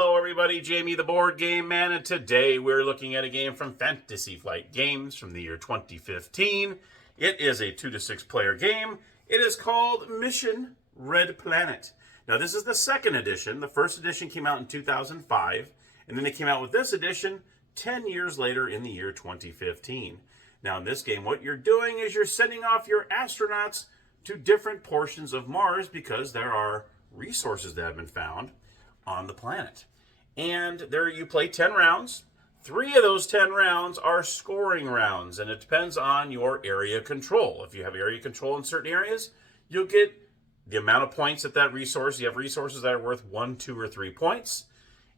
Hello everybody, Jamie the Board Game Man, and today we're looking at a game from Fantasy Flight Games from the year 2015. It is a 2 to 6 player game. It is called Mission Red Planet. Now this is the second edition. The first edition came out in 2005, and then they came out with this edition 10 years later in the year 2015. Now in this game, what you're doing is you're sending off your astronauts to different portions of Mars because there are resources that have been found on the planet. And there you play 10 rounds. 3 of those 10 rounds are scoring rounds, and it depends on your area control. If you have area control in certain areas, you'll get the amount of points at that resource. You have resources that are worth 1, 2, or 3 points.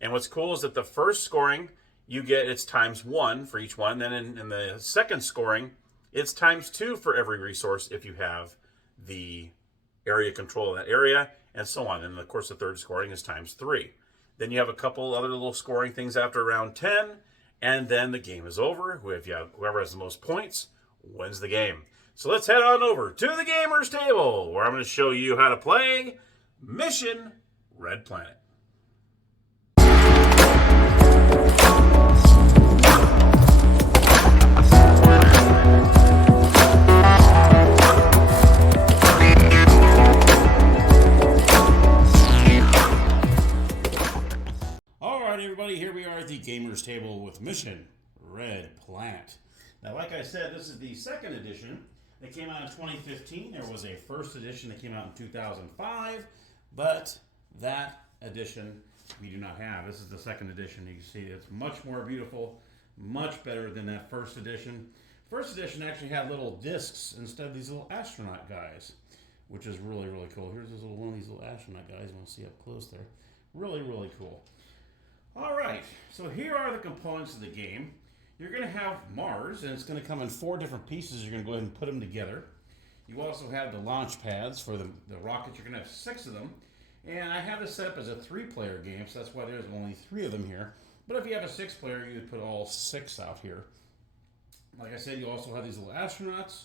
And what's cool is that the first scoring, you get it's ×1 for each one. Then in the second scoring, it's ×2 for every resource if you have the area control in that area, and so on. And of course, the third scoring is ×3. Then you have a couple other little scoring things after round 10, and then the game is over. Whoever has the most points wins the game. So let's head on over to the Gamers Table, where I'm going to show you how to play Mission Red Planet. Everybody, here we are at the Gamers Table with Mission Red Planet. Now, like I said, this is the second edition. It came out in 2015. There was a first edition that came out in 2005, but that edition we do not have. This is the second edition. You can see it's much more beautiful, much better than that first edition. First edition actually had little discs instead of these little astronaut guys, which is really, really cool. Here's this one of these little astronaut guys. You want to see up close there. Really, really cool. All right, so here are the components of the game. You're going to have Mars, and it's going to come in 4 different pieces. You're going to go ahead and put them together. You also have the launch pads for the rockets. You're going to have 6 of them. And I have this set up as a 3-player game, so that's why there's only 3 of them here. But if you have a 6-player, you would put all 6 out here. Like I said, you also have these little astronauts.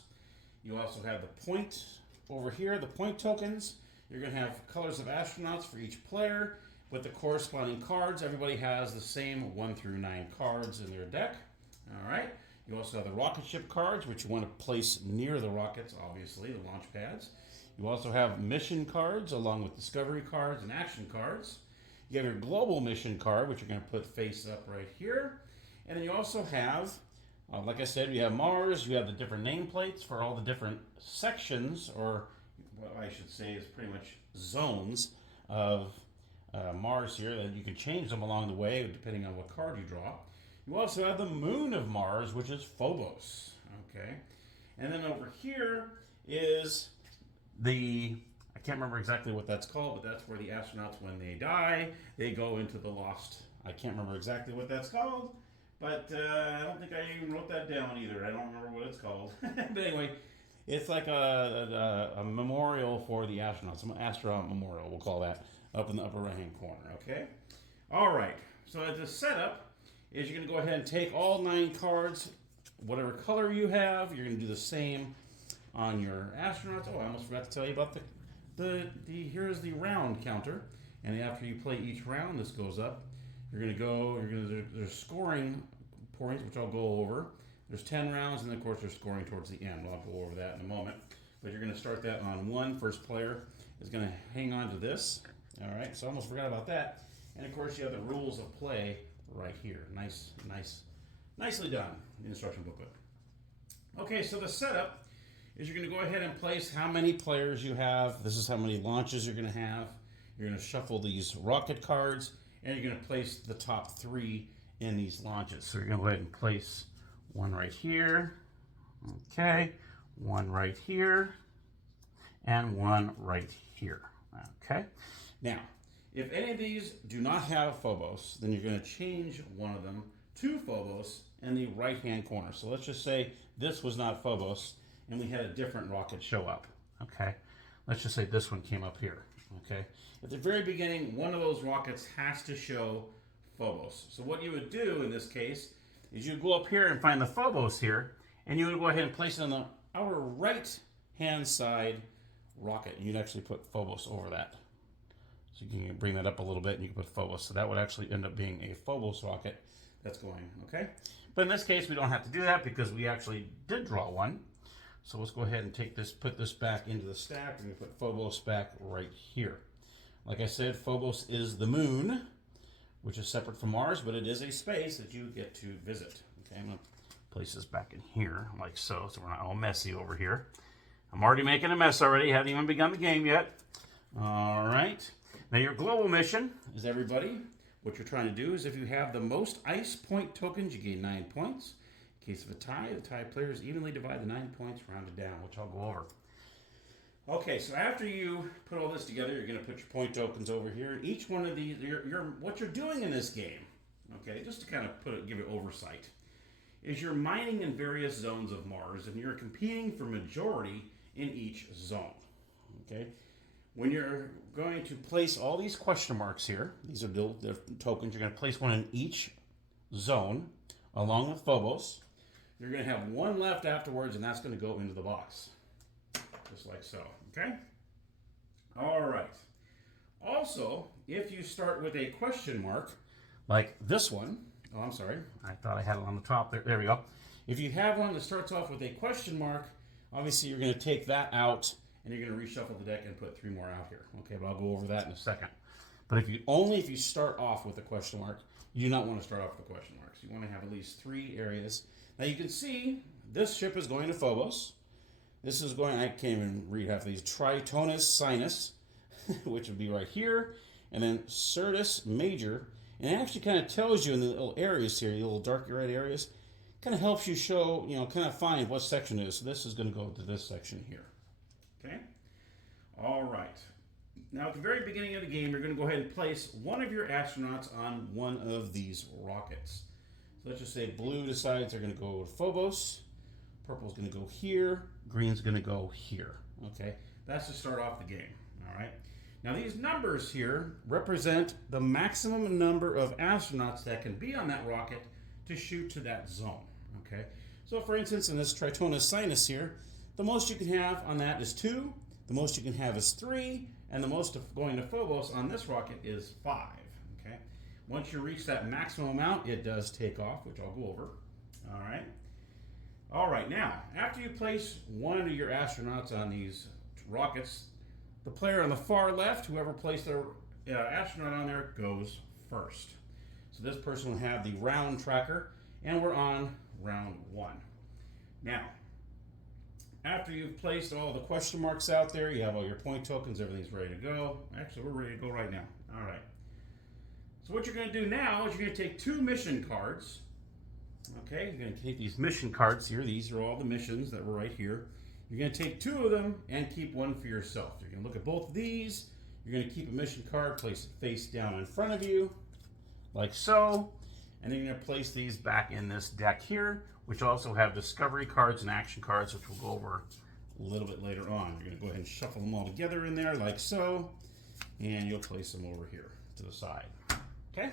You also have the point over here, the point tokens. You're going to have colors of astronauts for each player. With the corresponding cards, everybody has the same 1 through 9 cards in their deck. All right. You also have the rocket ship cards, which you want to place near the rockets, obviously, the launch pads. You also have mission cards, along with discovery cards and action cards. You have your global mission card, which you're going to put face up right here. And then you also have, like I said, you have Mars. You have the different nameplates for all the different sections, or what I should say is pretty much zones of Mars here, that you can change them along the way depending on what card you draw. You also have the moon of Mars, which is Phobos. Okay, and then over here is I can't remember exactly what that's called, but that's where the astronauts, when they die, they go into the lost. I can't remember exactly what that's called, but I don't think I even wrote that down either. I don't remember what it's called. But anyway, it's like a memorial for the astronauts, an astronaut memorial, we'll call that, up in the upper right-hand corner, okay? All right, so the setup is you're going to go ahead and take all 9 cards, whatever color you have. You're going to do the same on your astronauts. Oh, I almost forgot to tell you about here's the round counter. And after you play each round, this goes up. There's scoring points, which I'll go over. There's 10 rounds, and of course there's scoring towards the end. I'll go over that in a moment. But you're going to start that on 1. First player is going to hang on to this. All right, so I almost forgot about that. And of course, you have the rules of play right here. Nicely done, the instruction booklet. Okay, so the setup is you're going to go ahead and place how many players you have. This is how many launches you're going to have. You're going to shuffle these rocket cards, and you're going to place the top 3 in these launches. So you're going to go ahead and place 1 right here. Okay, 1 right here, and 1 right here. Okay. Now, if any of these do not have Phobos, then you're going to change one of them to Phobos in the right-hand corner. So let's just say this was not Phobos, and we had a different rocket show up. Okay, let's just say this one came up here. Okay, at the very beginning, one of those rockets has to show Phobos. So what you would do in this case is you go up here and find the Phobos here, and you would go ahead and place it on the outer right-hand side rocket. You'd actually put Phobos over that. So you can bring that up a little bit and you can put Phobos. So that would actually end up being a Phobos rocket that's going, okay? But in this case, we don't have to do that because we actually did draw one. So let's go ahead and take this, put this back into the stack. We're going to put Phobos back right here. Like I said, Phobos is the moon, which is separate from Mars, but it is a space that you get to visit. Okay, I'm going to place this back in here like so we're not all messy over here. I'm already making a mess already. Haven't even begun the game yet. All right. Now your global mission is everybody. What you're trying to do is if you have the most ice point tokens, you gain 9 points. In case of a tie, the tie players evenly divide the 9 points rounded down, which I'll go over. Okay, so after you put all this together, you're going to put your point tokens over here. Each one of these, what you're doing in this game, okay, just to kind of give it oversight, is you're mining in various zones of Mars, and you're competing for majority in each zone. Okay, when you're going to place all these question marks here, these are the tokens. You're going to place one in each zone, along with Phobos. You're going to have one left afterwards, and that's going to go into the box. Just like so, okay? All right. Also, if you start with a question mark, like this one, oh, I'm sorry, I thought I had it on the top there. There we go. If you have one that starts off with a question mark, obviously you're going to take that out, and you're going to reshuffle the deck and put 3 more out here. Okay, but I'll go over that in a second. But if you start off with a question mark, you do not want to start off with the question marks. You want to have at least 3 areas. Now you can see this ship is going to Phobos. This is going, I can't even read half of these, Tritonus Sinus, which would be right here, and then Syrtis Major. And it actually kind of tells you in the little areas here, the little dark red areas, kind of helps you show, kind of find what section it is. So this is going to go to this section here. Okay? All right. Now at the very beginning of the game, you're going to go ahead and place one of your astronauts on one of these rockets. So let's just say blue decides they're going to go to Phobos. Purple's going to go here. Green's going to go here. Okay, that's to start off the game. All right. Now these numbers here represent the maximum number of astronauts that can be on that rocket to shoot to that zone. Okay. So for instance, in this Tritonus Sinus here, the most you can have on that is 2. The most you can have is 3, and the most going to Phobos on this rocket is 5. Okay. Once you reach that maximum amount, it does take off, which I'll go over. All right. All right, now, after you place one of your astronauts on these rockets, the player on the far left, whoever placed their astronaut on there, goes first. So this person will have the round tracker, and we're on round 1. Now, after you've placed all the question marks out there, you have all your point tokens, everything's ready to go. Actually, we're ready to go right now. All right. So what you're going to do now is you're going to take 2 mission cards. Okay, you're going to take these mission cards here. These are all the missions that were right here. You're going to take 2 of them and keep one for yourself. You're going to look at both of these. You're going to keep a mission card, place it face down in front of you, like so. And then you're going to place these back in this deck here, which also have discovery cards and action cards, which we'll go over a little bit later on. You're going to go ahead and shuffle them all together in there, like so. And you'll place them over here to the side. Okay?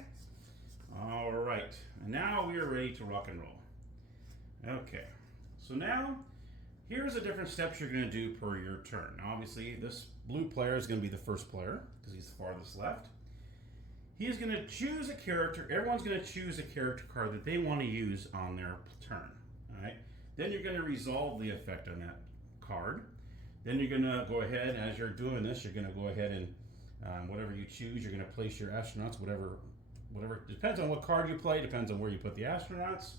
All right, and now we are ready to rock and roll. Okay, so now here's the different steps you're going to do per your turn. Now, obviously, this blue player is going to be the first player because he's the farthest left. He's going to choose a character. Everyone's going to choose a character card that they want to use on their turn. All right, then you're going to resolve the effect on that card. Then you're going to go ahead, as you're doing this, you're going to go ahead and whatever you choose, you're going to place your astronauts, whatever, depends on what card you play, depends on where you put the astronauts.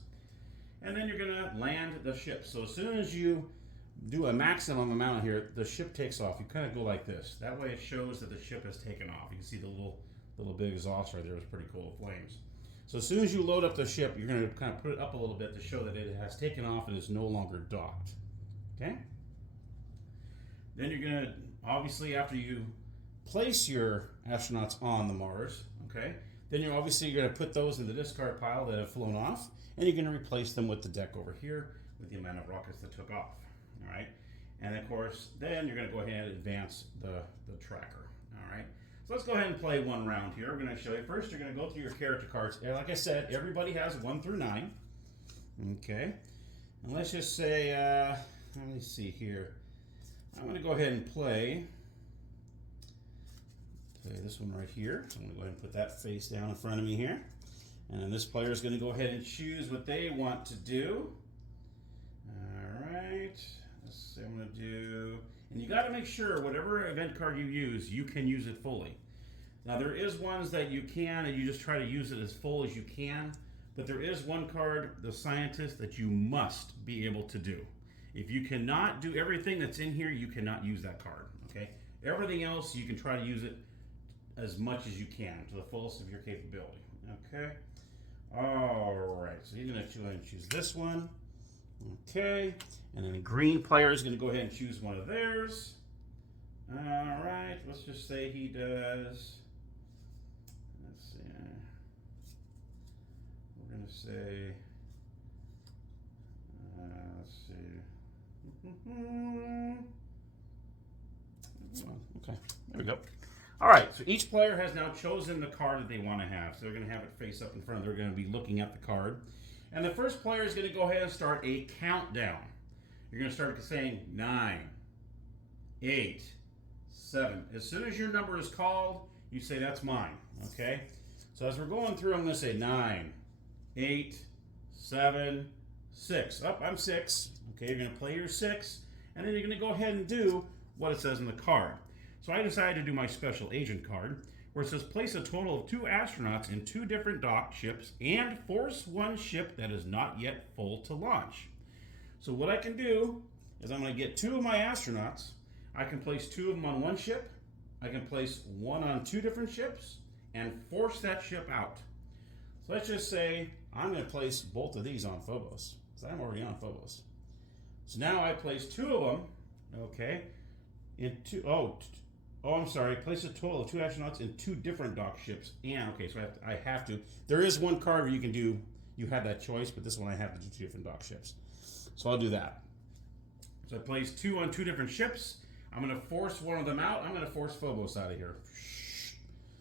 And then you're going to land the ship. So as soon as you do a maximum amount here, the ship takes off. You kind of go like this. That way it shows that the ship has taken off. You can see the little big exhaust right there. It's pretty cool, flames. So as soon as you load up the ship, you're going to kind of put it up a little bit to show that it has taken off and is no longer docked. Okay? Then you're going to, obviously after you place your astronauts on the Mars, okay, then you're obviously going to put those in the discard pile that have flown off, and you're going to replace them with the deck over here with the amount of rockets that took off. All right, and of course, then you're going to go ahead and advance the tracker. All right, so let's go ahead and play one round here. We're going to show you first. You're going to go through your character cards. And like I said, everybody has 1 through 9. Okay, and let's just say, let me see here. I'm going to go ahead and play Okay, this one right here. So I'm going to go ahead and put that face down in front of me here. And then this player is going to go ahead and choose what they want to do. All right. Let's see, I'm going to do... And you got to make sure whatever event card you use, you can use it fully. Now there is ones that you can, and you just try to use it as full as you can. But there is one card, the Scientist, that you must be able to do. If you cannot do everything that's in here, you cannot use that card. Okay. Everything else, you can try to use it as much as you can to the fullest of your capability. Okay. All right. So you're going to go ahead and choose this one. Okay. And then the green player is going to go ahead and choose one of theirs. All right. Let's just say he does. Let's see. We're going to say. Let's see. Okay. There we go. All right, so each player has now chosen the card that they want to have. So they're going to have it face up in front of them. They're going to be looking at the card. And the first player is going to go ahead and start a countdown. You're going to start saying 9, 8, 7. As soon as your number is called, you say, that's mine, okay? So as we're going through, I'm going to say 9, 8, 7, 6. Oh, I'm 6. Okay, you're going to play your 6, and then you're going to go ahead and do what it says in the card. So I decided to do my special agent card, where it says place a total of 2 astronauts in 2 different docked ships and force one ship that is not yet full to launch. So what I can do is I'm going to get 2 of my astronauts. I can place 2 of them on one ship. I can place 1 on 2 different ships and force that ship out. So let's just say I'm going to place both of these on Phobos, because I'm already on Phobos. So now I place 2 of them, okay, in 2, I'm sorry. Place a total of 2 astronauts in 2 different docked ships. And okay, so I have to. There is one card where you can do. You have that choice, but this one I have to do 2 different docked ships. So I'll do that. So I place 2 on 2 different ships. I'm going to force one of them out. I'm going to force Phobos out of here.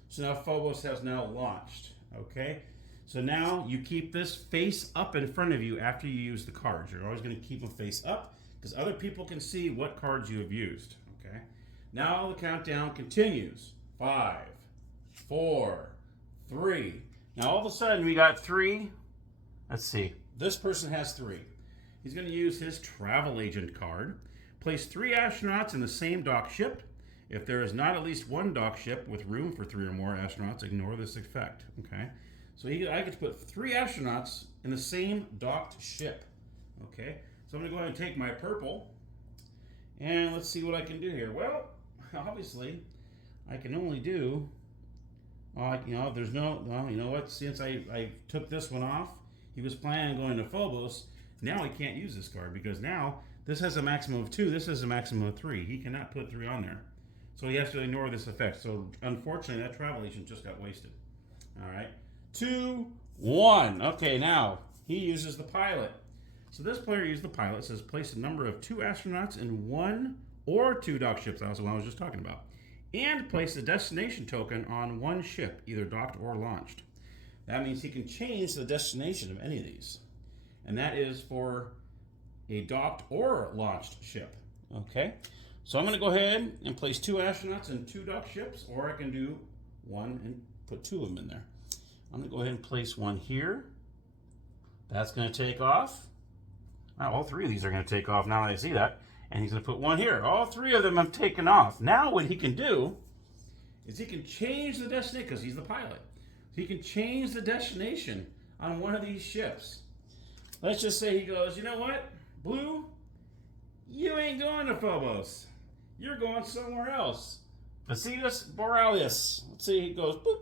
So now Phobos has now launched. Okay. So now you keep this face up in front of you after you use the cards. You're always going to keep them face up because other people can see what cards you have used. Okay. Now the countdown continues. 5, 4, 3. Now all of a sudden we got 3. Let's see. This person has 3. He's going to use his travel agent card. Place 3 astronauts in the same dock ship. If there is not at least one dock ship with room for 3 or more astronauts, ignore this effect. Okay. So I get to put 3 astronauts in the same docked ship. Okay. So I'm going to go ahead and take my purple. And let's see what I can do here. Well, obviously, I can only do, there's no, well, you know what, since I took this one off, he was planning on going to Phobos, now he can't use this card, because now, this has a maximum of 2, this has a maximum of 3. He cannot put 3 on there. So he has to ignore this effect. So, unfortunately, that travel agent just got wasted. Alright, 2, 1. Okay, now, he uses the pilot. So this player used the pilot. It says place a number of 2 astronauts in 1 or 2 docked ships. That was the one I was just talking about. And place a destination token on one ship, either docked or launched. That means he can change the destination of any of these. And that is for a docked or launched ship. Okay. So I'm going to go ahead and place 2 astronauts in 2 docked ships, or I can do 1 and put 2 of them in there. I'm going to go ahead and place 1 here. That's going to take off. Now, all 3 of these are going to take off now that I see that. And he's going to put 1 here. All 3 of them have taken off. Now what he can do is he can change the destination, because he's the pilot. So he can change the destination on one of these ships. Let's just say he goes, you know what, Blue, you ain't going to Phobos. You're going somewhere else. Visitas Borealis. Let's see, he goes, boop.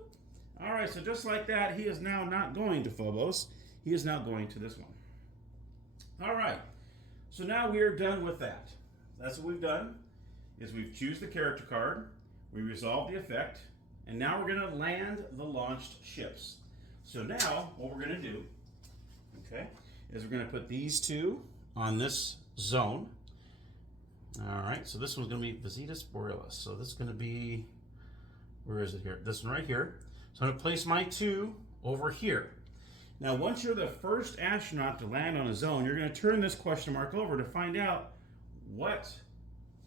All right, so just like that, he is now not going to Phobos. He is now going to this one. All right, so now we are done with that. That's what we've done, is we've choose the character card, we resolve the effect, and now we're going to land the launched ships. So now, what we're going to do, okay, is we're going to put these 2 on this zone. All right, so this one's going to be Visitas Borealis. So this is going to be, where is it here? This one right here. So I'm going to place my 2 over here. Now, once you're the first astronaut to land on a zone, you're going to turn this question mark over to find out what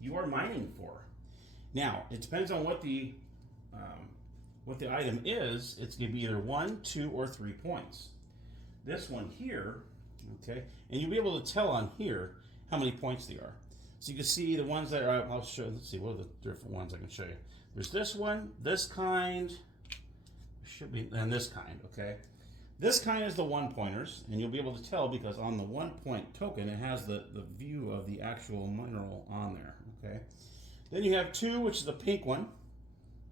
you are mining for. Now, it depends on what the what the item is, it's going to be either 1, 2, or 3 points. This one here, okay, and you'll be able to tell on here how many points they are. So you can see the ones that are, I'll show, let's see, what are the different ones I can show you. There's this one, this kind, should be, and this kind, okay. This kind is the 1-pointers, and you'll be able to tell because on the 1-point token, it has the view of the actual mineral on there, okay. Then you have 2, which is the pink one.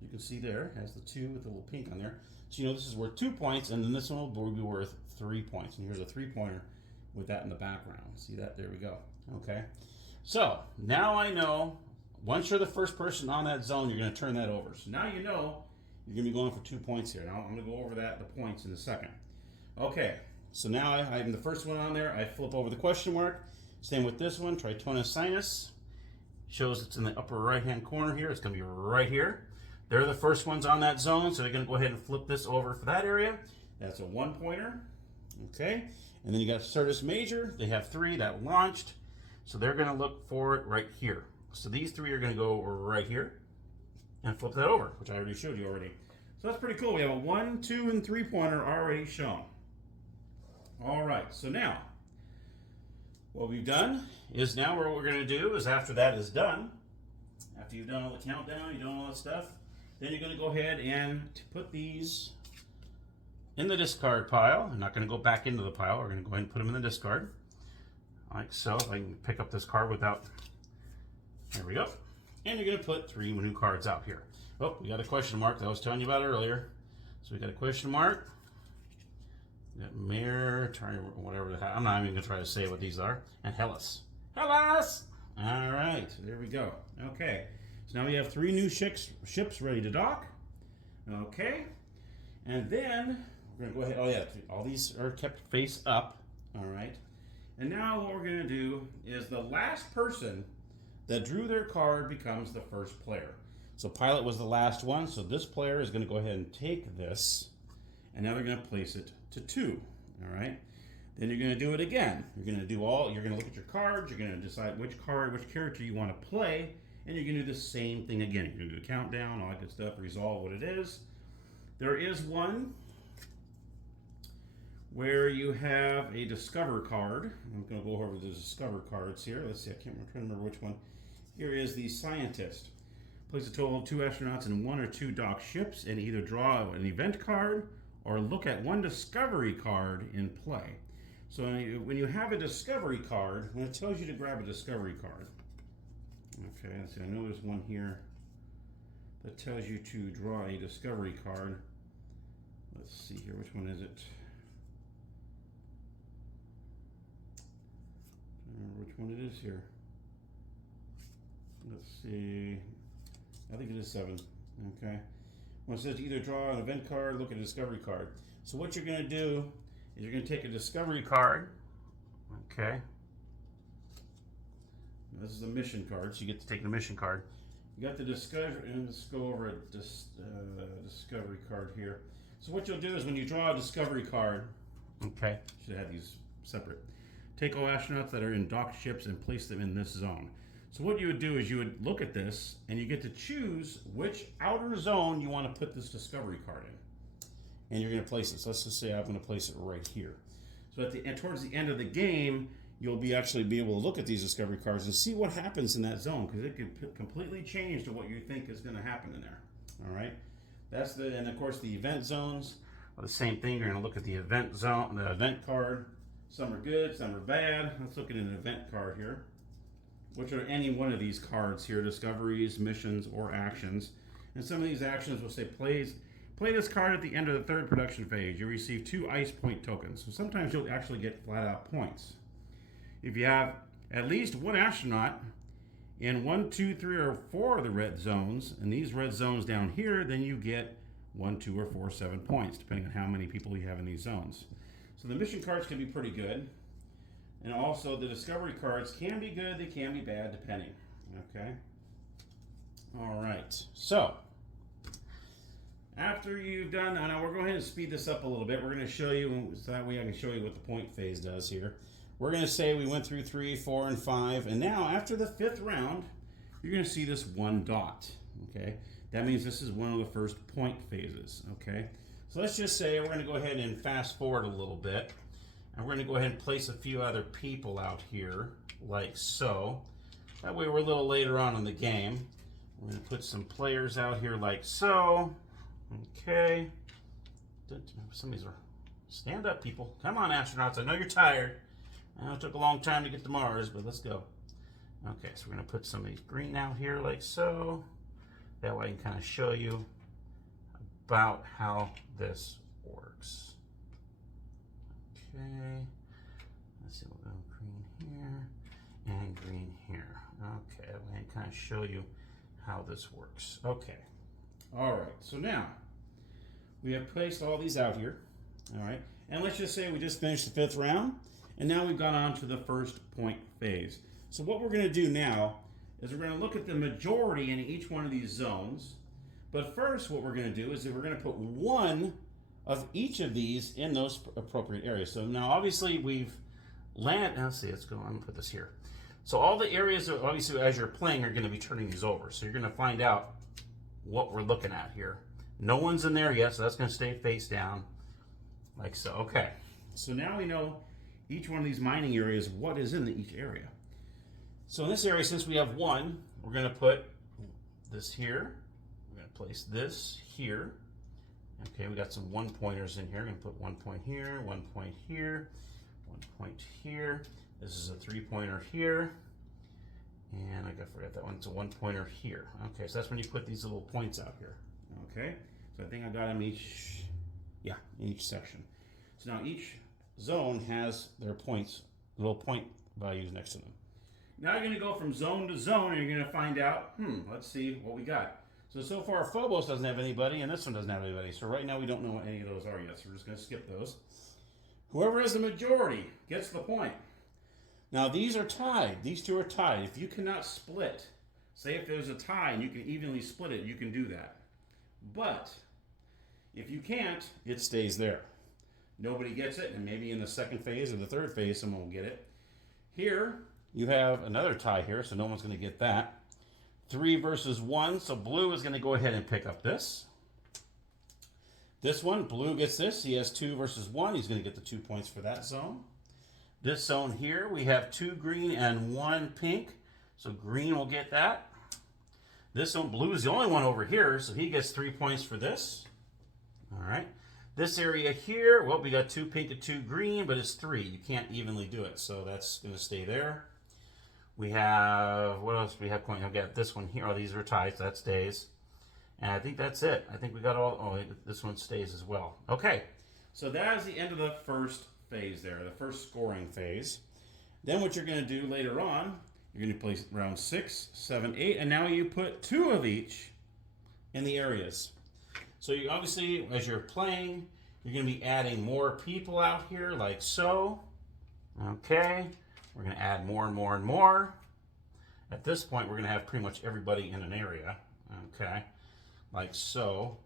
You can see there, it has the 2 with the little pink on there. So you know this is worth 2 points, and then this one will be worth 3 points. And here's a 3-pointer with that in the background. See that? There we go. Okay. So now I know, once you're the first person on that zone, you're going to turn that over. So now you know you're going to be going for 2 points here. Now I'm going to go over that, the points, in a second. Okay. So now I'm the first one on there. I flip over the question mark. Same with this one, Tritona sinus. Shows it's in the upper right-hand corner here. It's going to be right here. They're the first ones on that zone, so they're going to go ahead and flip this over for that area. That's a 1-pointer. Okay. And then you got Certus Major. They have 3 that launched. So they're going to look for it right here. So these 3 are going to go right here and flip that over, which I already showed you already. So that's pretty cool. We have a 1, 2, and 3-pointer already shown. All right. So now, what we've done is now what we're going to do is after that is done, after you've done all the countdown, you've done all that stuff, then you're going to go ahead and put these in the discard pile. I'm not going to go back into the pile. We're going to go ahead and put them in the discard. Like so. If I can pick up this card without... There we go. And you're going to put 3 new cards out here. Oh, we got a question mark that I was telling you about earlier. So we got a question mark. We got Mirror, whatever the hell. I'm not even going to try to say what these are. And Hellas. Hellas! All right. There we go. Okay. So now we have 3 new ships ready to dock. Okay. And then we're going to go ahead. Oh, yeah. All these are kept face up. All right. And now what we're going to do is the last person that drew their card becomes the first player. So Pilot was the last one. So this player is going to go ahead and take this. And now they're going to place it to 2. All right. Then you're going to do it again. You're going to look at your cards. You're going to decide which character you want to play. And you're going to do the same thing again. You're going to do a countdown, all that good stuff, resolve what it is. There is one where you have a Discover card. I'm going to go over the Discover cards here. Let's see, I'm trying to remember which one. Here is the Scientist. Place a total of 2 astronauts in 1 or 2 docked ships and either draw an event card or look at 1 Discovery card in play. So when you have a Discovery card, when it tells you to grab a Discovery card, okay, let's see, I know there's one here that tells you to draw a Discovery card. Let's see here, which one is it? I don't remember which one it is here. Let's see, I think it is 7, okay. When it says either draw an event card, look at a Discovery card. So what you're going to do is you're going to take a Discovery card, okay. This is a mission card, so you get to take the mission card. You got the Discovery, and let's go over a Discovery card here. So what you'll do is when you draw a Discovery card, okay, should have these separate. Take all astronauts that are in docked ships and place them in this zone. So what you would do is you would look at this, and you get to choose which outer zone you want to put this Discovery card in. And you're going to place it. So let's just say I'm going to place it right here. So at the end, towards the end of the game, you'll actually be able to look at these Discovery cards and see what happens in that zone, because it could completely change to what you think is going to happen in there. All right. And of course the event zones are the same thing. You're going to look at the event zone, the event card. Some are good, some are bad. Let's look at an event card here, which are any one of these cards here: discoveries, missions, or actions. And some of these actions will say play this card at the end of the 3rd production phase. You receive 2 ice point tokens. So sometimes you'll actually get flat out points. If you have at least 1 astronaut in 1, 2, 3, or 4 of the red zones, and these red zones down here, then you get 1, 2, or 4, 7 points, depending on how many people you have in these zones. So the mission cards can be pretty good. And also the Discovery cards can be good, they can be bad, depending. Okay? All right. So, after you've done, now we're going to go ahead and speed this up a little bit. We're going to show you, so that way I can show you what the point phase does here. We're going to say we went through 3, 4, and 5, and now after the 5th round, you're going to see this 1 dot. Okay? that means this is one of the first point phases, okay? So let's just say we're going to go ahead and fast forward a little bit. And we're going to go ahead and place a few other people out here, like so. That way we're a little later on in the game. We're going to put some players out here like so. Okay. Somebody's... Stand up, people. Come on, astronauts. I know you're tired. I know it took a long time to get to Mars, but let's go. Okay, so we're going to put some of these green out here like so. That way I can kind of show you about how this works. Okay. Let's see, we'll go green here and green here. Okay, that way I can kind of show you how this works. Okay. All right, so now we have placed all these out here. All right, and let's just say we just finished the 5th round, and now we've gone on to the first point phase. So what we're going to do now is we're going to look at the majority in each one of these zones. But first, what we're going to do is that we're going to put one of each of these in those appropriate areas. So now, obviously, we've landed. Let's see, let's go. I'm going to put this here. So all the areas, obviously, as you're playing, are going to be turning these over. So you're going to find out what we're looking at here. No one's in there yet, so that's going to stay face down. Like so. Okay. So now we know each one of these mining areas, what is in each area. So in this area, since we have one, we're going to put this here. We're going to place this here. Okay, we got some 1-pointers in here. We're going to put 1 point here, 1 point here, 1 point here. This is a 3-pointer here. And I forgot that one. It's a 1-pointer here. Okay, so that's when you put these little points out here. Okay, so I think I got them each, yeah, in each section. So now each zone has their points, little point values next to them. Now you're going to go from zone to zone and you're going to find out, let's see what we got. So far Phobos doesn't have anybody and this one doesn't have anybody. So right now we don't know what any of those are yet. So we're just going to skip those. Whoever has the majority gets the point. Now these are tied. These two are tied. If you cannot split, say if there's a tie and you can evenly split it, you can do that. But if you can't, it stays there. Nobody gets it, and maybe in the second phase or the third phase someone will get it. Here you have another tie here, so no one's going to get that. 3 versus 1, so blue is going to go ahead and pick up this. This one, blue gets this. He has 2 versus 1. He's going to get the 2 points for that zone. This zone here, we have 2 green and 1 pink, so green will get that. This one, blue is the only one over here, so he gets 3 points for this. All right. This area here, well, we got 2 pink and 2 green, but it's 3. You can't evenly do it, so that's going to stay there. We have, what else do we have going? I've got this one here. Oh, these are tied, so that stays. And I think that's it. I think we got all, oh, this one stays as well. Okay, so that is the end of the first phase there, the first scoring phase. Then what you're going to do later on, you're going to place round 6, 7, 8, and now you put 2 of each in the areas. So you obviously, as you're playing, you're going to be adding more people out here, like so. Okay, we're going to add more and more and more. At this point, we're going to have pretty much everybody in an area. Okay, like so.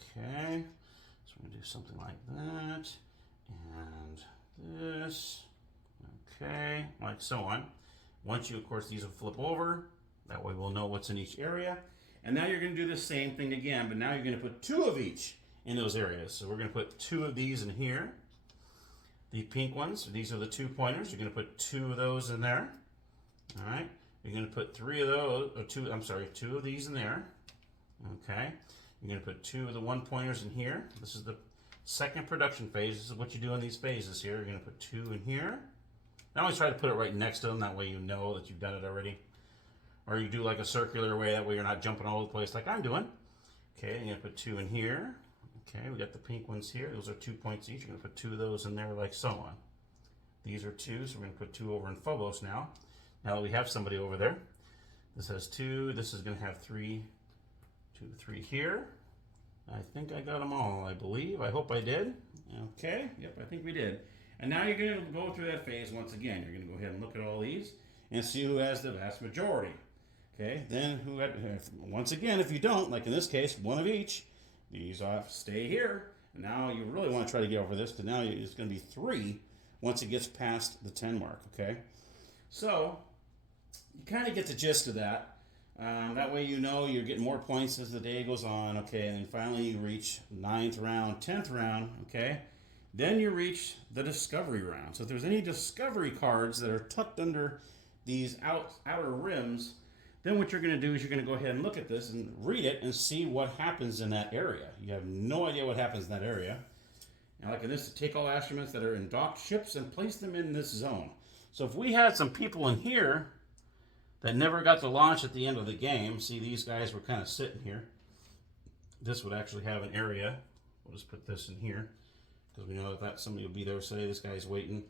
Okay, so we're going to do something like that, and this. Okay, like so on. Once you, of course, these will flip over. That way we'll know what's in each area. And now you're going to do the same thing again, but now you're going to put 2 of each in those areas. So we're going to put 2 of these in here. The pink ones, these are the 2-pointers. You're going to put 2 of those in there. All right. You're going to put 3 of those, or 2, I'm sorry, 2 of these in there. Okay. You're going to put 2 of the 1-pointers in here. This is the second production phase. This is what you do in these phases here. You're going to put 2 in here. I always try to put it right next to them. That way you know that you've done it already. Or you do like a circular way. That way you're not jumping all over the place like I'm doing. Okay, you're going to put 2 in here. Okay, we got the pink ones here. Those are 2 points each. You're going to put 2 of those in there like so on. These are 2, so we're going to put 2 over in Phobos now. Now that we have somebody over there. This has 2. This is going to have 3, 2, 3 here. I think I got them all, I believe. I hope I did. Okay, yep, I think we did. And now you're going to go through that phase once again. You're going to go ahead and look at all these and see who has the vast majority. Okay, then who had, once again, if you don't, like in this case, 1 of each, these off, stay here. And now you really want to try to get over this, because now it's going to be 3 once it gets past the 10 mark, okay? So, you kind of get the gist of that. That way you know you're getting more points as the day goes on, okay? And then finally you reach 9th round, 10th round, okay? Then you reach the discovery round. So if there's any discovery cards that are tucked under these outer rims, then what you're going to do is you're going to go ahead and look at this and read it and see what happens in that area. You have no idea what happens in that area. Now, like in this, take all astronauts that are in docked ships and place them in this zone. So if we had some people in here that never got to launch at the end of the game, see, these guys were kind of sitting here. This would actually have an area. We'll just put this in here because we know that somebody will be there. Say this guy's waiting,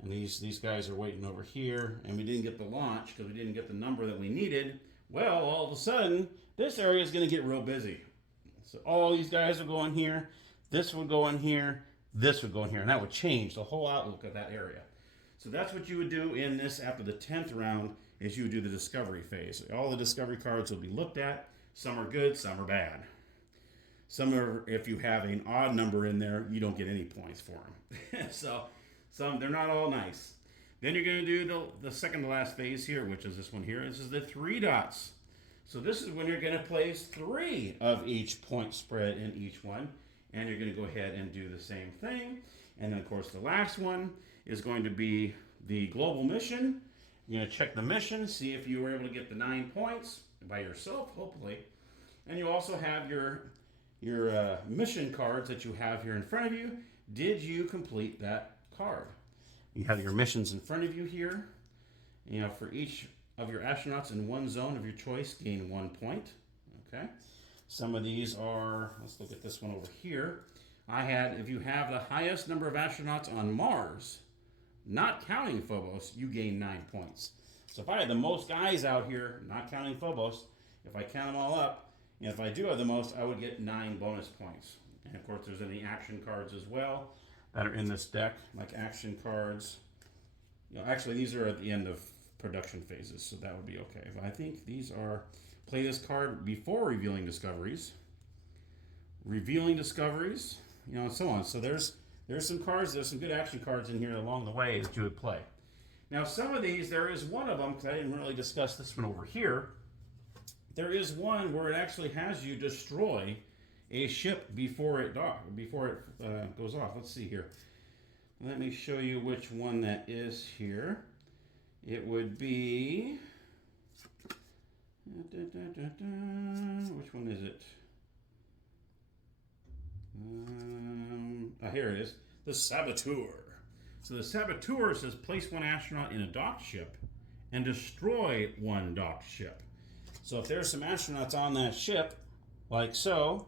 and these guys are waiting over here, and we didn't get the launch because we didn't get the number that we needed. Well, all of a sudden, this area is going to get real busy. So all these guys will go in here. This would go in here. This would go in here, and that would change the whole outlook of that area. So that's what you would do in this after the 10th round, is you would do the discovery phase. All the discovery cards will be looked at. Some are good, some are bad. Some are, if you have an odd number in there, you don't get any points for them. So they're not all nice. Then you're going to do the second to last phase here, which is this one here. This is the 3 dots. So this is when you're going to place 3 of each point spread in each one. And you're going to go ahead and do the same thing. And then, of course, the last one is going to be the global mission. You're going to check the mission, see if you were able to get the 9 points by yourself, hopefully. And you also have your mission cards that you have here in front of you. Did you complete that card? You have your missions in front of you here. You know, for each of your astronauts in one zone of your choice, gain 1 point. Okay. Some of these are, let's look at this one over here. If you have the highest number of astronauts on Mars, not counting Phobos, you gain 9 points. So if I had the most guys out here, not counting Phobos, if I count them all up, and if I do have the most, I would get 9 bonus points. And of course, there's any action cards as well that are in this deck, like action cards. You know, actually, these are at the end of production phases, so that would be okay. But I think these are, play this card before revealing discoveries, you know, and so on. So there's some cards, there's some good action cards in here along the way that you would play. Now, some of these, there is one of them, because I didn't really discuss this one over here. There is one where it actually has you destroy a ship before it goes off. Let's see here. Let me show you which one that is here. It would be... which one is it? Here it is. The Saboteur. So the Saboteur says place 1 astronaut in a docked ship and destroy 1 docked ship. So if there's some astronauts on that ship, like so,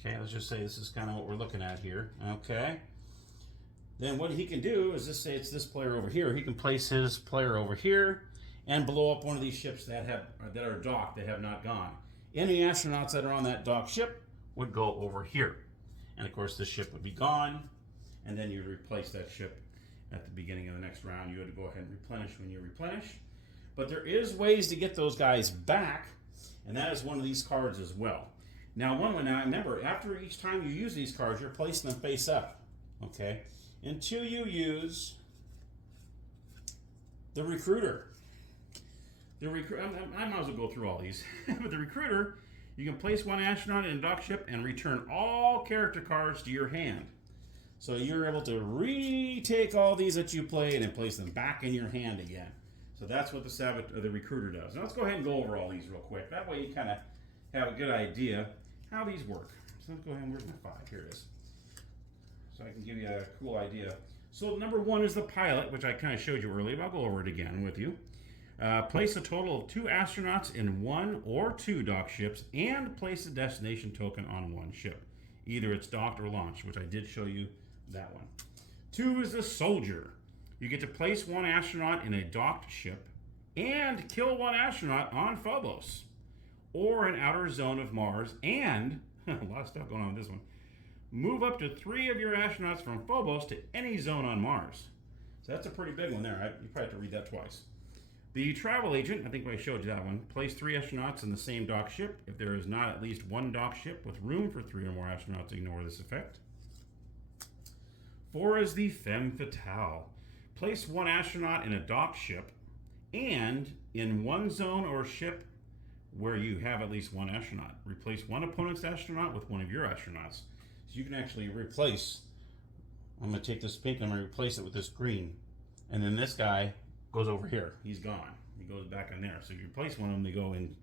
okay, let's just say this is kind of what we're looking at here, okay, then what he can do is just say it's this player over here. He can place his player over here and blow up one of these ships that are docked, that have not gone. Any astronauts that are on that docked ship would go over here. And of course, the ship would be gone, and then you'd replace that ship at the beginning of the next round. You would go ahead and replenish when you replenish. But there is ways to get those guys back, and that is one of these cards as well. Now, remember, after each time you use these cards, you're placing them face up, okay? Until you use the Recruiter. I might as well go through all these. But the Recruiter, you can place 1 astronaut in a docked ship and return all character cards to your hand. So you're able to retake all these that you played and place them back in your hand again. So that's what the Recruiter does. Now let's go ahead and go over all these real quick. That way you kind of have a good idea how these work. So let's go ahead and, where's my 5? Here it is. So I can give you a cool idea. So number 1 is the pilot, which I kind of showed you earlier, but I'll go over it again with you. Place a total of 2 astronauts in 1 or 2 docked ships and place a destination token on 1 ship. Either it's docked or launched, which I did show you that one. 2 is the soldier. You get to place 1 astronaut in a docked ship and kill 1 astronaut on Phobos or an outer zone of Mars, and a lot of stuff going on with this one. Move up to 3 of your astronauts from Phobos to any zone on Mars. So that's a pretty big one there. You probably have to read that twice. The travel agent, I think I showed you that one. Place 3 astronauts in the same docked ship. If there is not at least 1 docked ship with room for 3 or more astronauts, ignore this effect. 4 is the femme fatale. Place 1 astronaut in a docked ship and in 1 zone or ship where you have at least one astronaut. Replace one opponent's astronaut with one of your astronauts. So you can actually replace, I'm going to take this pink and I'm going to replace it with this green. And then this guy goes over here. He's gone. He goes back in there. So you replace one of them, they go in,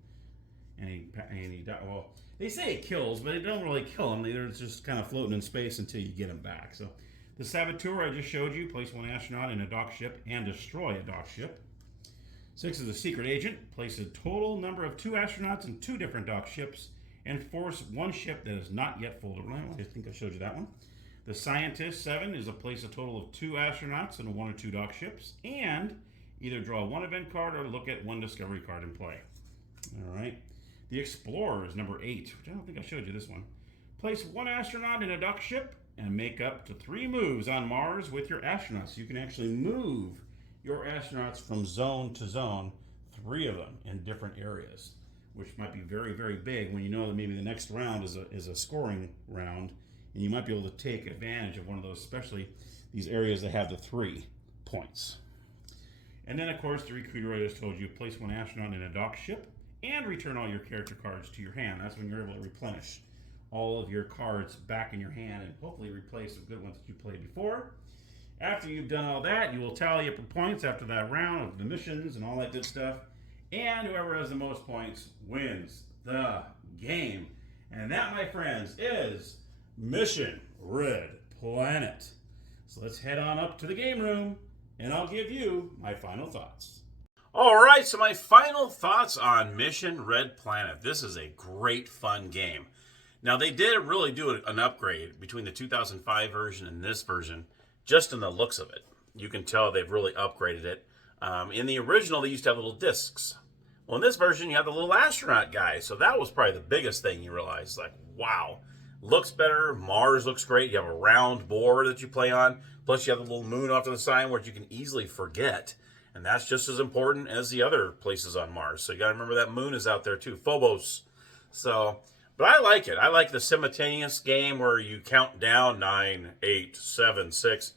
and he well, they say it kills, but it don't really kill them. They're just kind of floating in space until you get them back. So the Saboteur I just showed you, place one astronaut in a dock ship and destroy a dock ship. 6 is a Secret Agent. Place a total number of 2 astronauts in 2 different dock ships and force one ship that is not yet full to run. I think I showed you that one. The Scientist, 7, is a place a total of 2 astronauts in 1 or 2 dock ships and either draw 1 event card or look at 1 discovery card in play. All right. The Explorer is number 8, which I don't think I showed you this one. Place 1 astronaut in a dock ship and make up to 3 moves on Mars with your astronauts. You can actually move your astronauts from zone to zone, 3 of them in different areas, which might be very, very big when you know that maybe the next round is a scoring round, and you might be able to take advantage of one of those, especially these areas that have the 3 points. And then, of course, the Recruiter I just told you, place 1 astronaut in a dock ship and return all your character cards to your hand. That's when you're able to replenish all of your cards back in your hand and hopefully replace some good ones that you played before. After you've done all that, you will tally up your points after that round of the missions and all that good stuff. And whoever has the most points wins the game. And that, my friends, is Mission Red Planet. So let's head on up to the game room, and I'll give you my final thoughts. All right, so my final thoughts on Mission Red Planet. This is a great, fun game. Now, they did really do an upgrade between the 2005 version and this version, just in the looks of it. You can tell they've really upgraded it. In the original, they used to have little discs. Well, in this version, you have the little astronaut guy. So that was probably the biggest thing you realize. Like, wow, looks better. Mars looks great. You have a round board that you play on. Plus, you have the little moon off to the side, which you can easily forget. And that's just as important as the other places on Mars. So you got to remember that moon is out there too, Phobos. So, but I like it. I like the simultaneous game where you count down 9, 8, 7, 6.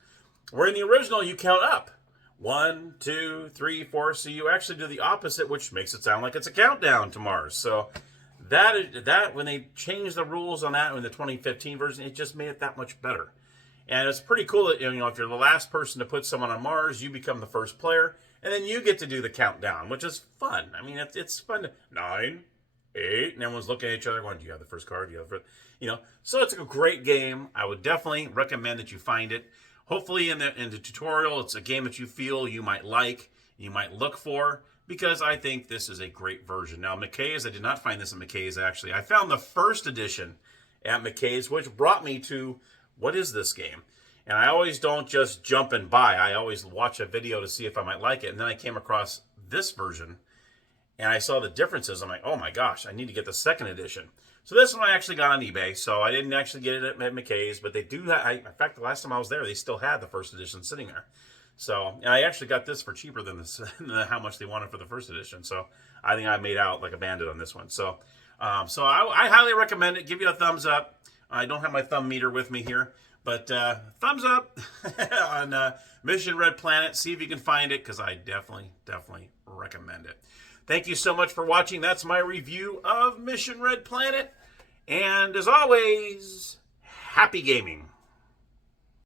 Where in the original, you count up. 1, 2, 3, 4. So you actually do the opposite, which makes it sound like it's a countdown to Mars. So that when they changed the rules on that in the 2015 version, it just made it that much better. And it's pretty cool that, if you're the last person to put someone on Mars, you become the first player, and then you get to do the countdown, which is fun. I mean, it's fun. 9, 8, and everyone's looking at each other going, do you have the first card? Do you have the first? So it's a great game. I would definitely recommend that you find it. Hopefully in the tutorial, it's a game that you feel you might like, you might look for, because I think this is a great version. Now, McKay's, I did not find this in McKay's, actually. I found the first edition at McKay's, which brought me to, what is this game? And I always don't just jump and buy. I always watch a video to see if I might like it. And then I came across this version, and I saw the differences. I'm like, oh my gosh, I need to get the second edition. So this one I actually got on eBay. So I didn't actually get it at McKay's, but they do have, in fact, the last time I was there, they still had the first edition sitting there. So, and I actually got this for cheaper than this, than how much they wanted for the first edition. So I think I made out like a bandit on this one. So, I highly recommend it. Give you a thumbs up. I don't have my thumb meter with me here, but thumbs up on Mission Red Planet. See if you can find it, because I definitely recommend it. Thank you so much for watching. That's my review of Mission Red Planet. And as always, happy gaming.